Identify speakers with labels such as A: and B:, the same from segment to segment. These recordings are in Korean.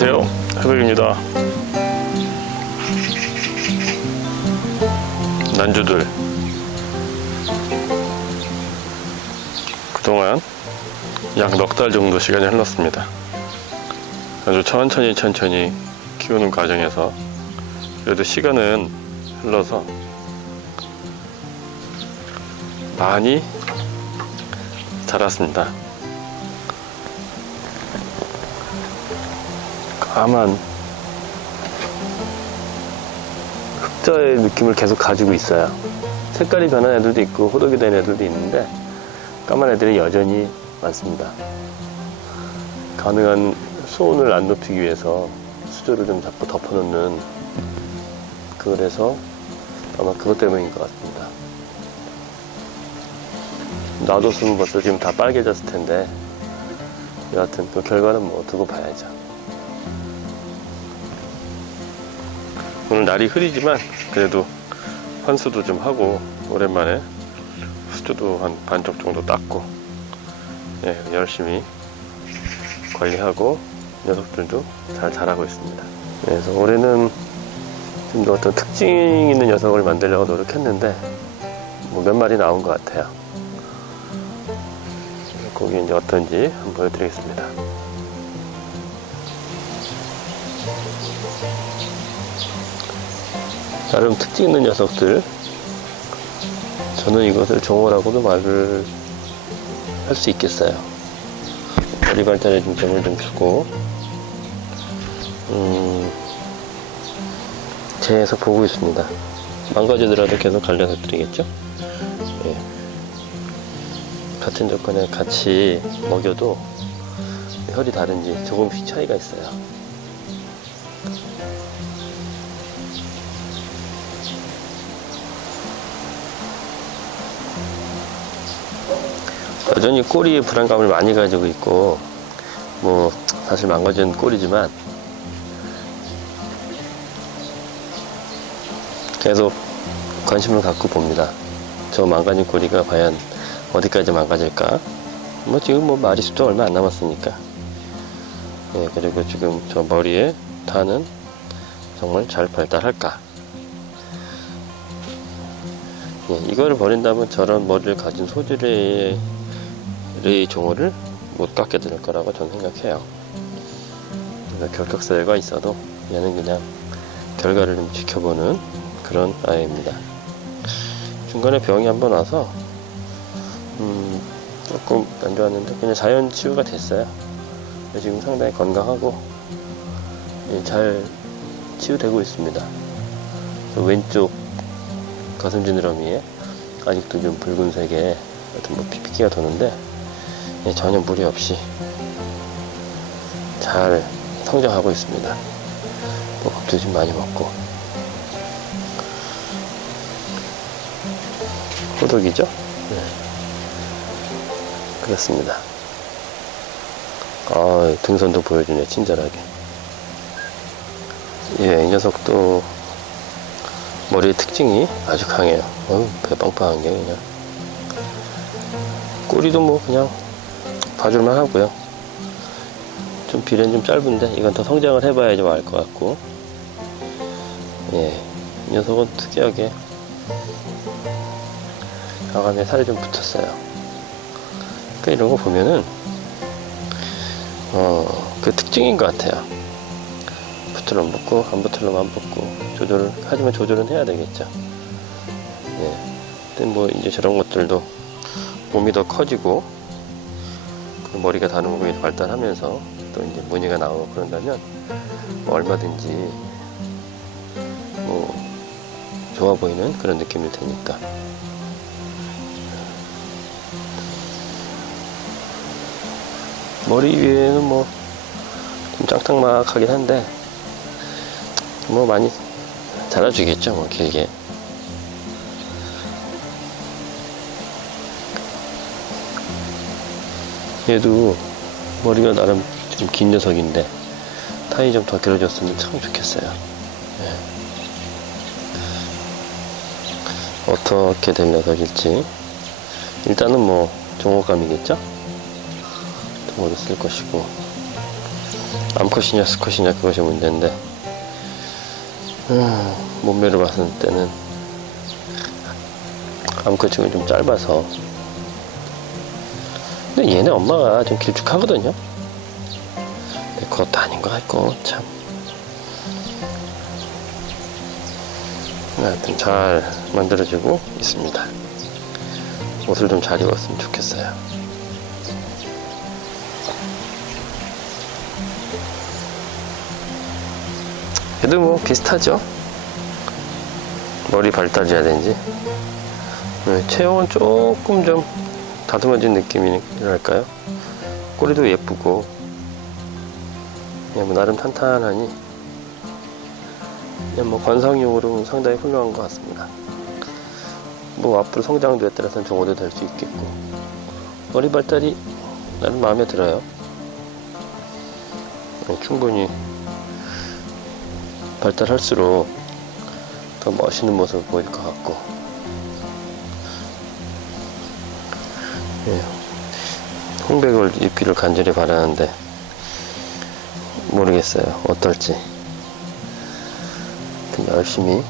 A: 안녕하세요. 해백입니다. 난주들. 그동안 약 넉 달 정도 시간이 흘렀습니다. 아주 천천히 천천히 키우는 과정에서 그래도 시간은 흘러서 많이 자랐습니다. 까만 흑자의 느낌을 계속 가지고 있어요. 색깔이 변한 애들도 있고 호덕이 된 애들도 있는데 까만 애들이 여전히 많습니다. 가능한 수온을 안 높이기 위해서 수조를 좀 자꾸 덮어놓는 그래서 아마 그것 때문인 것 같습니다. 놔뒀으면 벌써 지금 다 빨개졌을 텐데 여하튼 그 결과는 뭐 두고 봐야죠. 오늘 날이 흐리지만 그래도 환수도 좀 하고 오랜만에 수조도 한 반쪽 정도 닦고 예, 열심히 관리하고 녀석들도 잘 자라고 있습니다. 그래서 올해는 좀 더 어떤 특징 있는 녀석을 만들려고 노력했는데 뭐 몇 마리 나온 것 같아요. 거기 이제 어떤지 한번 보여드리겠습니다. 나름 특징 있는 녀석들. 저는 이것을 종어라고도 말을 할 수 있겠어요. 머리 발달에 좀 점을 좀 주고, 음, 제에서 보고 있습니다. 망가지더라도 계속 갈려서 드리겠죠? 예. 같은 조건에 같이 먹여도 혈이 다른지 조금씩 차이가 있어요. 여전히 꼬리에 불안감을 많이 가지고 있고 뭐 사실 망가진 꼬리지만 계속 관심을 갖고 봅니다. 저 망가진 꼬리가 과연 어디까지 망가질까? 뭐 지금 뭐 마리수도 얼마 안 남았으니까. 예, 그리고 지금 저 머리에 타는 정말 잘 발달할까? 예, 이거를 버린다면 저런 머리를 가진 소들의 레이 종어를 못 갖게 될 거라고 저는 생각해요. 결격사유가 있어도 얘는 그냥 결과를 좀 지켜보는 그런 아이입니다. 중간에 병이 한번 와서 음, 조금 안 좋았는데 그냥 자연 치유가 됐어요. 지금 상당히 건강하고 예, 잘 치유되고 있습니다. 저 왼쪽 가슴 지느러미에 아직도 좀 붉은색의 어떤 뭐 피피기가 도는데 예, 전혀 무리 없이 잘 성장하고 있습니다. 뭐 밥도 좀 많이 먹고 호독이죠? 네. 그렇습니다. 아, 등선도 보여주네, 친절하게. 예, 이 녀석도 머리의 특징이 아주 강해요. 어우, 배 빵빵한 게 그냥. 꼬리도 뭐 그냥 봐줄만 하고요. 좀 비례는 좀 짧은데 이건 더 성장을 해봐야 좀 알 것 같고. 예, 이 녀석은 특이하게 아감에 살이 좀 붙었어요. 그러니까 이런 거 보면은 어, 그 특징인 것 같아요. 붙으면 붙고 안 붙으면 안 붙고 조절을 하지만 조절은 해야 되겠죠. 예. 근데 뭐 이제 저런 것들도 몸이 더 커지고 그 머리가 다른 부분이 발달하면서 또 이제 무늬가 나오고 그런다면 뭐 얼마든지 뭐 좋아 보이는 그런 느낌일 테니까. 머리 위에는 뭐 좀 짱짱막하긴 한데 뭐 많이 자라주겠죠 뭐 길게 얘도 머리가 나름 좀 긴 녀석인데 타이 좀 더 길어졌으면 참 좋겠어요 예. 어떻게 될 녀석일지 일단은 뭐 종호감이겠죠? 종호를 쓸 것이고 암컷이냐 수컷이냐 그것이 문제인데 음, 몸매를 봤을 때는 암컷치고는 좀 짧아서 근데 얘네 엄마가 좀 길쭉하거든요. 그것도 아닌 것 같고 참. 하여튼 잘 만들어지고 있습니다. 옷을 좀 잘 입었으면 좋겠어요. 얘도 뭐 비슷하죠? 머리 발달이라든지. 네, 체형은 조금 좀 다듬어진 느낌이랄까요? 꼬리도 예쁘고 그냥 뭐 나름 탄탄하니 그냥 뭐 관상용으로 상당히 훌륭한 것 같습니다. 뭐 앞으로 성장도에 따라서는 정호도 될 수 있겠고. 머리 발달이 나름 마음에 들어요. 네, 충분히 발달할수록 더 멋있는 모습을 보일 것 같고 예, 홍백을 입기를 간절히 바라는데 모르겠어요. 어떨지. 열심히. 예,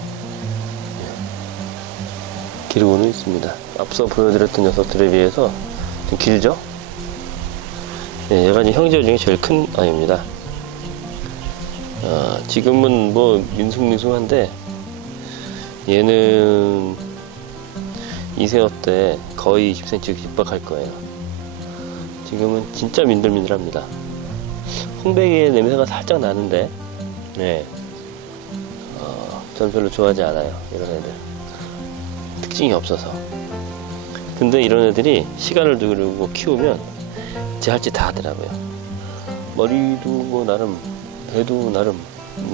A: 기르고는 있습니다. 앞서 보여드렸던 녀석들에 비해서 좀 길죠? 예, 얘가 형제 중에 제일 큰 아이입니다. 아, 지금은 뭐 민숭민숭한데 얘는 이세어 때 거의 20cm 육박할 거예요. 지금은 진짜 민들민들합니다. 홍백의 냄새가 살짝 나는데, 네, 어, 전 별로 좋아하지 않아요. 이런 애들 특징이 없어서. 근데 이런 애들이 시간을 두고 키우면 제 할 짓 다 하더라고요. 머리도 뭐 나름 배도 나름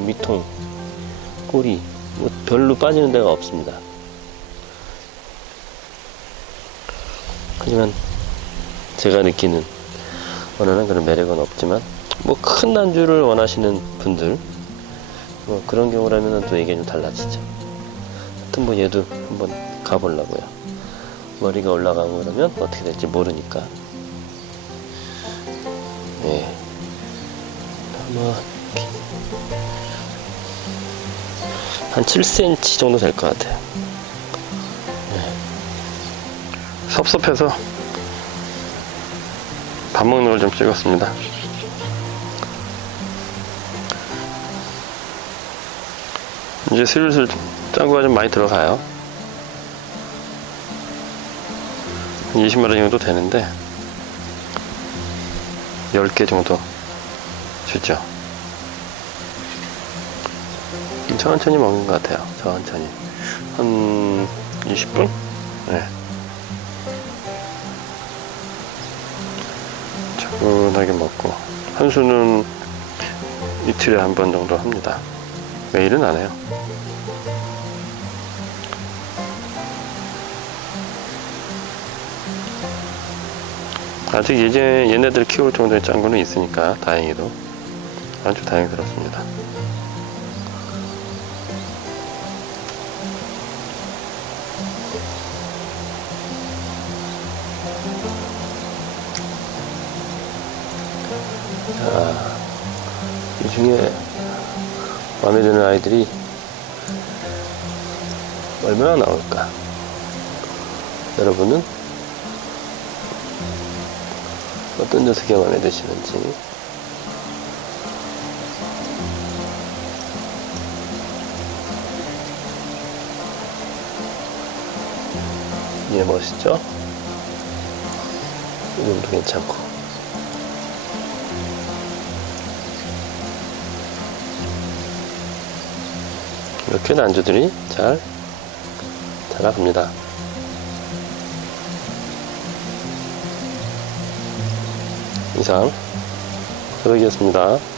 A: 밑통, 꼬리 뭐 별로 빠지는 데가 없습니다. 하지만 제가 느끼는 원하는 그런 매력은 없지만 뭐큰 난주를 원하시는 분들 뭐 그런 경우라면 또 얘기가 좀 달라지죠. 하여튼 뭐 얘도 한번 가보려고요. 머리가 올라가고 그러면 어떻게 될지 모르니까. 예. 아마 한 7cm 정도 될 것 같아요. 섭섭해서 밥 먹는 걸 좀 찍었습니다. 이제 슬슬 짱구가 좀 많이 들어가요. 한 20마리 정도 되는데 10개 정도 주죠. 천천히 먹는 것 같아요. 천천히. 한 20분? 네. 차분하게 먹고. 한 수는 이틀에 한 번 정도 합니다. 매일은 안 해요. 아직 이제 얘네들 키울 정도의 짱구는 있으니까 다행히도 아주 다행스럽습니다. 자, 이 중에 마음에 드는 아이들이 얼마나 나올까? 여러분은 어떤 녀석이 마음에 드시는지 얘 멋있죠? 이름도 괜찮고 이렇게 난주들이 잘 자라갑니다. 이상 서덕이었습니다.